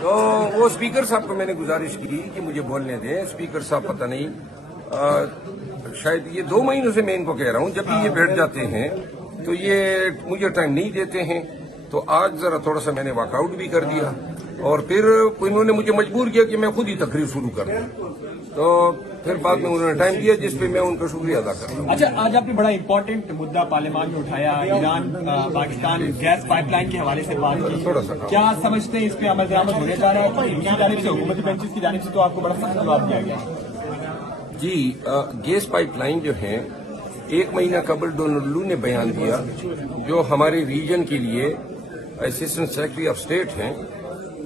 تو وہ اسپیکر صاحب کو میں نے گزارش کی کہ مجھے بولنے دیں. اسپیکر صاحب پتہ نہیں شاید یہ 2 مہینوں سے میں ان کو کہہ رہا ہوں جب بھی یہ بیٹھ جاتے ہیں تو یہ مجھے ٹائم نہیں دیتے ہیں. تو آج ذرا تھوڑا سا میں نے واک آؤٹ بھی کر دیا اور پھر انہوں نے مجھے مجبور کیا کہ میں خود ہی تقریر شروع کر دوں. تو پھر بعد میں انہوں نے ٹائم دیا جس پہ میں ان کا شکریہ ادا کرتا ہوں. اچھا، آج آپ نے بڑا امپورٹنٹ مدعا پارلیمان میں اٹھایا، Iran Pakistan gas pipeline کے حوالے سے بات کی. تھوڑا سا کیا سمجھتے ہیں اس پہ عمل درآمد ہونے جا رہا ہے؟ ان کی جانب سے، حکومتی بینچز کی جانب سے تو آپ کو بڑا سخت جواب دیا گیا. جی، گیس پائپ لائن جو ہے 1 مہینہ قبل ڈونلڈ لو نے بیان دیا، جو ہمارے ریجن کے لیے اسسٹنٹ سیکرٹری آف اسٹیٹ ہیں.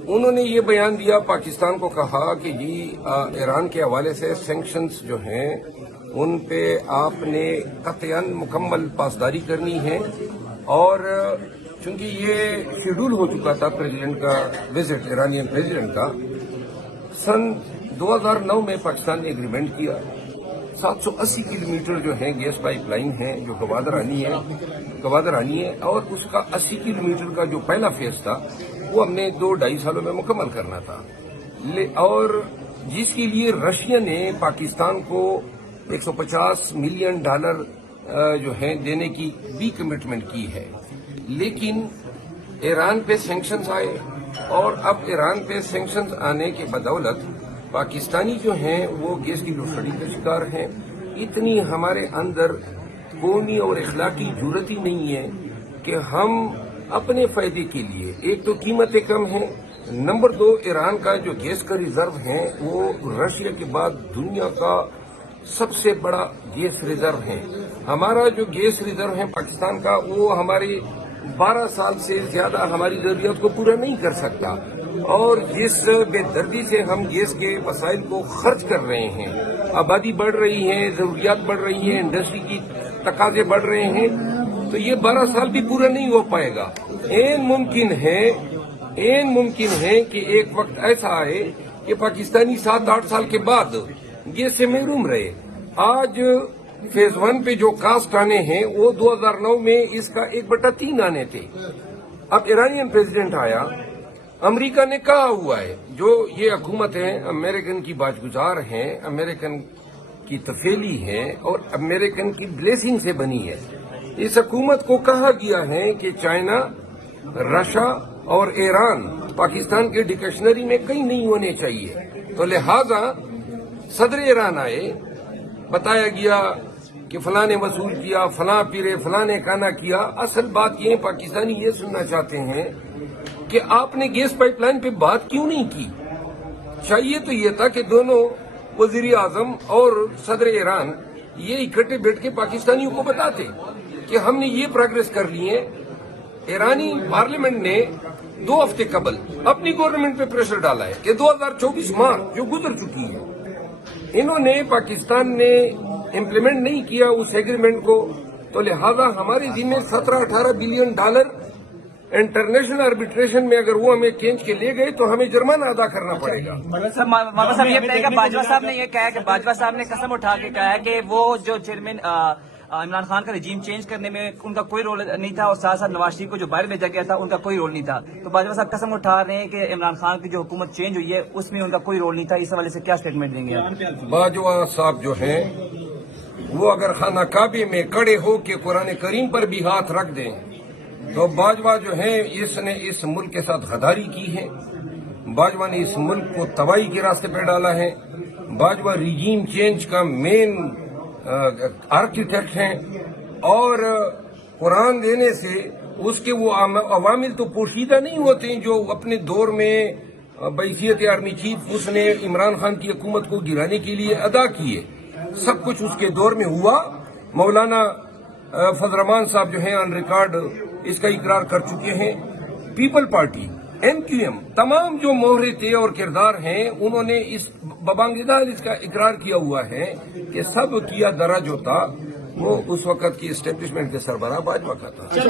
انہوں نے یہ بیان دیا، پاکستان کو کہا کہ جی ایران کے حوالے سے سینکشنز جو ہیں ان پہ آپ نے قطعاً مکمل پاسداری کرنی ہے. اور چونکہ یہ شیڈول ہو چکا تھا پریزیڈنٹ کا وزٹ، ایرانین پریزیڈنٹ کا، سن 2009 میں پاکستان نے ایگریمنٹ کیا. 780 کلومیٹر جو ہیں گیس پائپ لائن ہے جو گوادر آنی ہے اور اس کا 80 کلومیٹر کا جو پہلا فیز تھا وہ ہم نے 2-2.5 سالوں میں مکمل کرنا تھا. اور جس کے لیے رشیا نے پاکستان کو $150 ملین جو ہے دینے کی بھی کمٹمنٹ کی ہے. لیکن ایران پہ سینکشنز آئے اور اب ایران پہ سینکشنز آنے کے بدولت پاکستانی جو ہیں وہ گیس کی لوڈ شیڈنگ کا شکار ہیں. اتنی ہمارے اندر قومی اور اخلاقی جرات ہی نہیں ہے کہ ہم اپنے فائدے کے لیے، ایک تو قیمتیں کم ہیں، نمبر 2 ایران کا جو گیس کا ریزرو ہے وہ رشیا کے بعد دنیا کا سب سے بڑا گیس ریزرو ہے. ہمارا جو گیس ریزرو ہے پاکستان کا وہ ہمارے 12 سال سے زیادہ ہماری ضروریات کو پورا نہیں کر سکتا. اور جس بے دردی سے ہم گیس کے وسائل کو خرچ کر رہے ہیں، آبادی بڑھ رہی ہے، ضروریات بڑھ رہی ہیں، انڈسٹری کی تقاضے بڑھ رہے ہیں، تو یہ 12 سال بھی پورا نہیں ہو پائے گا. این ممکن ہے کہ ایک وقت ایسا آئے کہ پاکستانی 7-8 سال کے بعد گیس سے محروم رہے. آج فیز 1 پہ جو کاسٹ آنے ہیں وہ 2009 میں اس کا 1/3 آنے تھے. اب ایرانین پریزیڈنٹ آیا، امریکہ نے کہا ہوا ہے، جو یہ حکومت ہے امریکن کی باجگزار ہیں، امریکن کی تفیلی ہے اور امریکن کی بلیسنگ سے بنی ہے. اس حکومت کو کہا گیا ہے کہ چائنا، رشیا اور ایران پاکستان کے ڈکشنری میں کہیں نہیں ہونے چاہیے. تو لہذا صدر ایران آئے، بتایا گیا کہ فلاں نے وصول کیا، فلاں پیرے، فلاں نے کانا کیا. اصل بات یہ پاکستانی یہ سننا چاہتے ہیں کہ آپ نے گیس پائپ لائن پہ بات کیوں نہیں کی. چاہیے تو یہ تھا کہ دونوں وزیر اعظم اور صدر ایران یہ اکٹھے بیٹھ کے پاکستانیوں کو بتاتے کہ ہم نے یہ پروگریس کر لی ہے. ایرانی پارلیمنٹ نے 2 ہفتے قبل اپنی گورنمنٹ پہ پریشر ڈالا ہے کہ 2024 مارچ جو گزر چکی ہے، انہوں نے پاکستان نے امپلیمنٹ نہیں کیا اس ایگریمنٹ کو. تو لہذا ہمارے ذمہ $17-18 بلین انٹرنیشنل آربیٹریشن میں اگر وہ ہمیں کھینچ کے لے گئے تو ہمیں جرمانہ ادا کرنا پڑے گا. باجوہ صاحب یہ بتائیے کہ باجوہ صاحب نے یہ کہا کہ باجوہ صاحب نے قسم اٹھا کے کہا ہے کہ وہ جو چیئرمین عمران خان کا رجیم چینج کرنے میں ان کا کوئی رول نہیں تھا اور ساتھ ساتھ نواز شریف کو جو باہر بھیجا گیا تھا ان کا کوئی رول نہیں تھا. تو باجوہ صاحب قسم اٹھا رہے ہیں کہ عمران خان کی جو حکومت چینج ہوئی ہے اس میں ان کا کوئی رول نہیں تھا. اس حوالے سے کیا اسٹیٹمنٹ دیں گے؟ باجوہ صاحب جو ہیں وہ اگر خانہ کعبے میں کھڑے ہو کے قرآن کریم پر بھی ہاتھ رکھ دیں تو باجوہ جو ہیں اس نے اس ملک کے ساتھ غداری کی ہے. باجوہ نے اس ملک کو تباہی کے راستے پہ ڈالا ہے. باجوہ ریجیم چینج کا مین آرکیٹیکٹ ہیں اور قرآن دینے سے اس کے وہ عوامل تو پوشیدہ نہیں ہوتے ہیں جو اپنے دور میں بحیثیت آرمی چیف اس نے عمران خان کی حکومت کو گرانے کے لیے ادا کیے. سب کچھ اس کے دور میں ہوا. مولانا فضل الرحمان صاحب جو ہیں آن ریکارڈ اس کا اقرار کر چکے ہیں. پیپل پارٹی، MQM، تمام جو مہرے تھے اور کردار ہیں انہوں نے اس ببانگیدہ اس کا اقرار کیا ہوا ہے کہ سب کیا درا جو تھا وہ اس وقت کی اسٹیبلشمنٹ کے سربراہ باجوہ کا تھا. شیر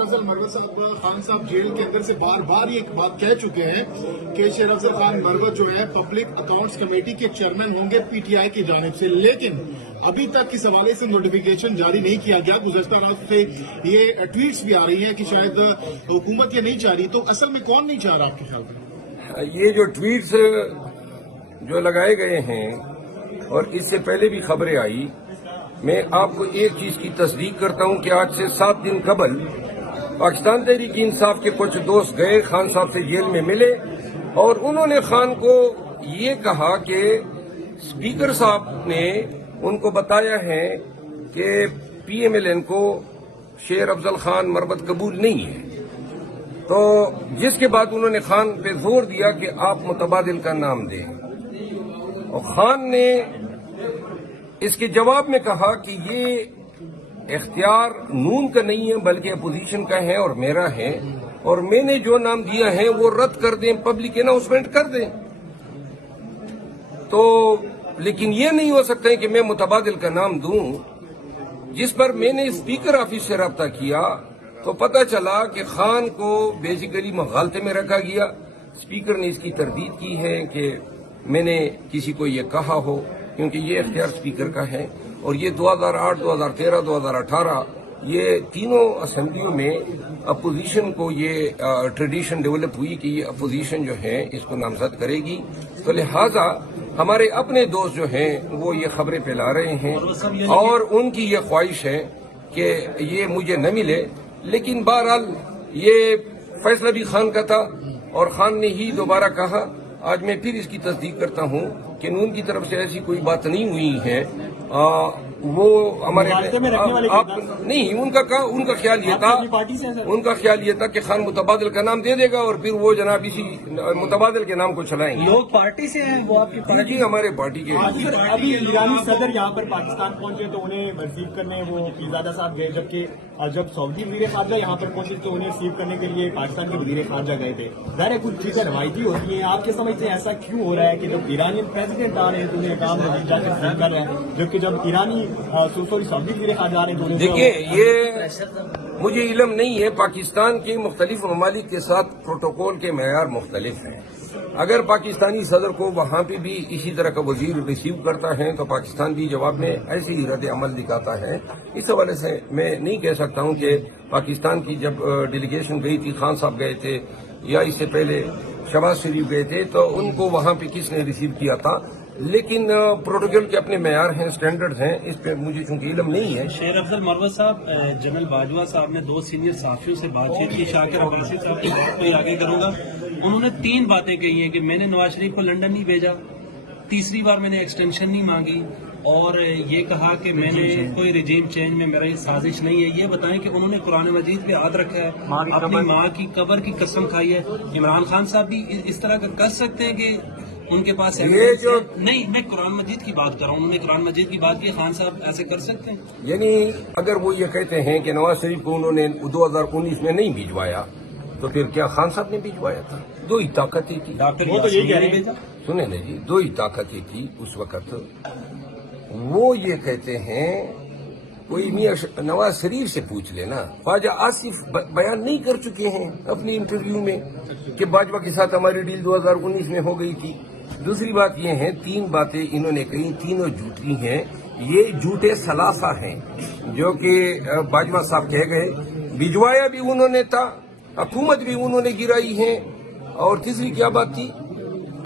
افضل مروت صاحب خان صاحب جیل کے اندر سے بار بار یہ بات کہہ چکے ہیں کہ شیر افضل خان مروت جو ہے پبلک اکاؤنٹس کمیٹی کے چیئرمین ہوں گے PTI کی جانب سے، لیکن अभी तक इस हवाले से नोटिफिकेशन जारी नहीं किया गया। गुज़श्ता रात से ये ट्वीट्स भी आ रही हैं कि शायद हुकूमत ये नहीं चाह रही, तो असल में कौन नहीं चाह रहा आपके ख्याल में? ये जो ट्वीट्स जो लगाए गए हैं और इससे पहले भी खबरें आई, मैं आपको एक चीज की तस्दीक करता हूं कि आज से 7 दिन कबल पाकिस्तान तहरीक इंसाफ के कुछ दोस्त गए, खान साहब से जेल में मिले और उन्होंने खान को ये कहा कि स्पीकर साहब ने उनको बताया है कि PMLN को शेर अफजल खान मरबत कबूल नहीं है। तो जिसके बाद उन्होंने खान पे जोर दिया कि आप मुतबादिल का नाम दें और खान ने इसके जवाब में कहा कि ये इख्तियार नून का नहीं है बल्कि अपोजिशन का है और मेरा है, और मैंने जो नाम दिया है वो रद्द कर दें, पब्लिक अनाउंसमेंट कर दें। तो लेकिन ये नहीं हो सकता है कि मैं मुतबादिल का नाम दूं। जिस पर मैंने स्पीकर ऑफिस से रब्ता किया तो पता चला कि खान को बेसिकली मगालते में रखा गया। स्पीकर ने इसकी तरदीद की है कि मैंने किसी को ये कहा हो, क्योंकि ये इख्तियार स्पीकर का है और ये 2008, 2013, 2018 ये तीनों असेंबलियों में अपोजिशन को ये ट्रेडिशन डेवलप हुई कि ये अपोजिशन जो है इसको नामजद करेगी। तो लिहाजा हमारे अपने दोस्त जो हैं वो ये खबरें फैला रहे हैं और उनकी ये ख्वाहिश है कि ये मुझे न मिले, लेकिन बहरहाल ये फैसला भी खान का था और खान ने ही दोबारा कहा। आज मैं फिर इसकी तस्दीक करता हूं कि नून की तरफ से ऐसी कोई बात नहीं हुई है। वो हमारे आप नहीं, उनका ख्याल ये था, उनका ख्याल ये था कि खान मुतबादिल का नाम दे देगा और फिर वो जनाब इसी मुतबादिल के नाम को चलाएंगे। लोग पार्टी से हैं, वो आपकी पार्टी? जी, हमारे पार्टी के। अभी ईरानी सदर यहाँ पर पाकिस्तान पहुंचे तो उन्हें रिसीव करने वो पीरजादा साहब गए, जबकि जब सऊदी वजीर खारजा यहाँ पर पहुंचे तो उन्हें रिसीव करने के लिए पाकिस्तान के वजीर खारजा गए थे। ज़ाहिर कुछ चीजें रवायती होती हैं, आपके समझ से ऐसा क्यों हो रहा है कि जब ईरानियन प्रेसिडेंट आ रहे हैं तो उन्हें काम नजीर जाकर रिसीव कर रहे हैं, जबकि जब ईरानी सऊदी वजीर खारजा आ रहे हैं तो देखिए, ये मुझे इल्म नहीं है। पाकिस्तान के मुख्तलिफ ममालिक के साथ प्रोटोकॉल के मेयार मुख्तलिफ हैं। अगर पाकिस्तानी सदर को वहां पे भी इसी तरह का वजीर रिसीव करता है तो पाकिस्तान भी जवाब में ऐसे ही रद्द अमल दिखाता है। इस हवाले से मैं नहीं कह सकता हूं कि पाकिस्तान की जब डेलीगेशन गई थी, खान साहब गए थे या इससे पहले शहबाज शरीफ गए थे, तो उनको वहां पे किसने रिसीव किया था। लेकिन प्रोटोकॉल के अपने मेयार हैं, स्टैंडर्ड हैं, इस पे मुझे चूंकि इल्म नहीं है। शेर अफजल मरवत साहब, जनरल बाजवा साहब ने 2 सीनियर साफियों से बातचीत की। शाकिर अब्बासी साहब की बात को आगे करूंगा। उन्होंने 3 बातें कही हैं कि मैंने नवाज शरीफ को लंदन नहीं भेजा, तीसरी बार मैंने एक्सटेंशन नहीं मांगी, और ये कहा कि मैंने कोई रिजीम चेंज में मेरा ये साजिश नहीं है। ये बताएं कि उन्होंने कुरान मजीद पे हाथ रखा है, अपनी माँ की कब्र की कसम खाई है। इमरान खान साहब भी इस तरह का कर सकते हैं कि उनके पास ये जो नहीं, मैं कुरान मजीद की बात कर रहा हूँ, उन्होंने कुरान मजीद की बात की, खान साहब ऐसे कर सकते हैं? यानी अगर वो ये कहते हैं कि नवाज शरीफ को उन्होंने 2019 में नहीं भिजवाया तो फिर क्या खान साहब ने भिजवाया था? 2 ही ताकतें थी। वो तो यही कह रहे हैं। सुने ना जी, 2 ही ताकतें थी उस वक्त। वो ये कहते हैं, कोई मियां नवाज शरीफ से पूछ लेना, ख्वाजा आसिफ बयान नहीं कर चुके हैं अपनी इंटरव्यू में कि भाजपा के साथ हमारी डील 2019 में हो गई थी। दूसरी बात ये है, 3 बातें इन्होंने कही, तीनों झूठी हैं। ये झूठे सलासा हैं जो कि बाजवा साहब कह गए। भिजवाया भी उन्होंने था, हुकूमत भी उन्होंने गिराई है। और तीसरी क्या बात थी?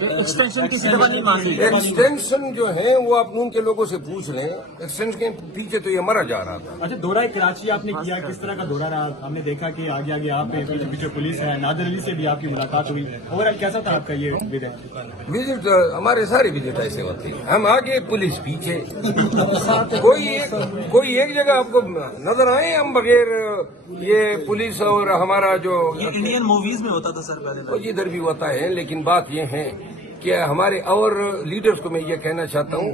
एक्सटेंशन किसी दफा नहीं मांगी। एक्सटेंशन जो है वो आप नून के लोगों से पूछ लें। एक्सटेंशन के पीछे तो ये मरा जा रहा था। अच्छा, दौरा कराची आपने किया, किस तरह का दौरा रहा? हमने देखा कि आगे आगे आप पीछे पीछे पुलिस है, नादिर अली से भी आपकी मुलाकात हुई। ओवरऑल कैसा था आपका ये विजिट? हमारे सारे विजिट ऐसे होते हैं, हम आगे पुलिस पीछे। कोई एक जगह आपको नजर आए हम बगैर ये पुलिस और हमारा जो इंडियन मूवीज में होता था सर पहले, इधर भी होता है। लेकिन बात ये है कि हमारे और लीडर्स को मैं ये कहना चाहता हूँ